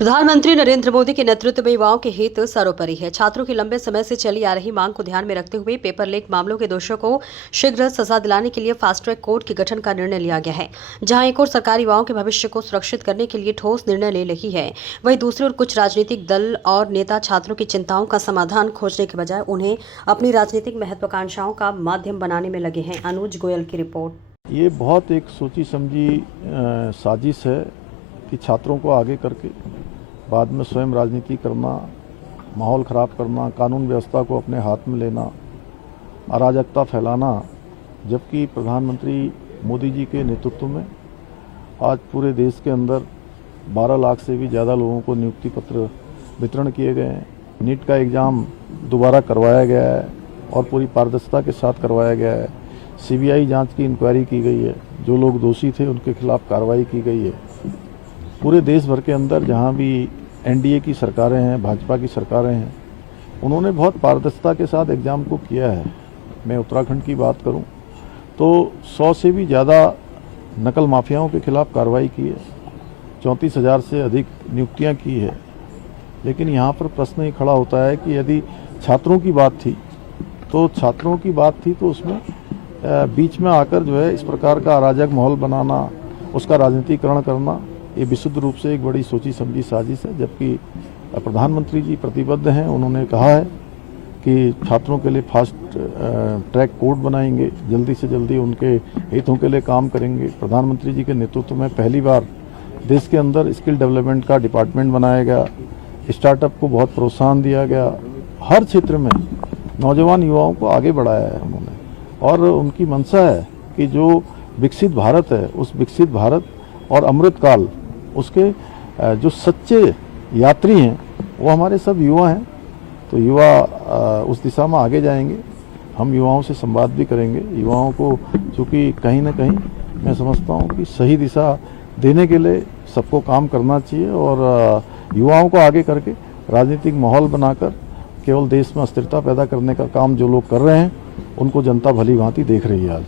प्रधानमंत्री नरेंद्र मोदी के नेतृत्व में युवाओं के हित सर्वोपरि है। छात्रों की लंबे समय से चली आ रही मांग को ध्यान में रखते हुए पेपर लीक मामलों के दोषियों को शीघ्र सजा दिलाने के लिए फास्ट ट्रैक कोर्ट के गठन का निर्णय लिया गया है। जहां एक ओर सरकार युवाओं के भविष्य को सुरक्षित करने के लिए ठोस निर्णय ले रही है, वहीं दूसरी ओर कुछ राजनीतिक दल और नेता छात्रों की चिंताओं का समाधान खोजने के बजाय उन्हें अपनी राजनीतिक महत्वाकांक्षाओं का माध्यम बनाने में लगे हैं। अनुज गोयल की रिपोर्ट। ये बहुत एक सोची समझी साजिश है कि छात्रों को आगे करके बाद में स्वयं राजनीति करना, माहौल ख़राब करना, कानून व्यवस्था को अपने हाथ में लेना, अराजकता फैलाना। जबकि प्रधानमंत्री मोदी जी के नेतृत्व में आज पूरे देश के अंदर 12 लाख से भी ज़्यादा लोगों को नियुक्ति पत्र वितरण किए गए हैं। नीट का एग्ज़ाम दोबारा करवाया गया है और पूरी पारदर्शिता के साथ करवाया गया है। सीबीआई जांच की इंक्वायरी की गई है, जो लोग दोषी थे उनके खिलाफ कार्रवाई की गई है। पूरे देश भर के अंदर जहां भी एनडीए की सरकारें हैं, भाजपा की सरकारें हैं, उन्होंने बहुत पारदर्शिता के साथ एग्ज़ाम को किया है। मैं उत्तराखंड की बात करूं तो 100 से भी ज़्यादा नकल माफियाओं के खिलाफ कार्रवाई की है, 34,000 से अधिक नियुक्तियां की है। लेकिन यहाँ पर प्रश्न ये खड़ा होता है कि यदि छात्रों की बात थी तो उसमें बीच में आकर जो है इस प्रकार का अराजक माहौल बनाना, उसका राजनीतिकरण करना, ये विशुद्ध रूप से एक बड़ी सोची समझी साजिश है। जबकि प्रधानमंत्री जी प्रतिबद्ध हैं, उन्होंने कहा है कि छात्रों के लिए फास्ट ट्रैक कोर्ट बनाएंगे, जल्दी से जल्दी उनके हितों के लिए काम करेंगे। प्रधानमंत्री जी के नेतृत्व में पहली बार देश के अंदर स्किल डेवलपमेंट का डिपार्टमेंट बनाया गया, स्टार्टअप को बहुत प्रोत्साहन दिया गया। हर क्षेत्र में नौजवान युवाओं को आगे बढ़ाया है उन्होंने, और उनकी मंशा है कि जो विकसित भारत है, उस विकसित भारत और अमृतकाल, उसके जो सच्चे यात्री हैं वो हमारे सब युवा हैं। तो युवा उस दिशा में आगे जाएंगे। हम युवाओं से संवाद भी करेंगे। युवाओं को चूँकि कहीं ना कहीं मैं समझता हूँ कि सही दिशा देने के लिए सबको काम करना चाहिए, और युवाओं को आगे करके राजनीतिक माहौल बनाकर केवल देश में अस्थिरता पैदा करने का काम जो लोग कर रहे हैं, उनको जनता भली भांति देख रही है आज।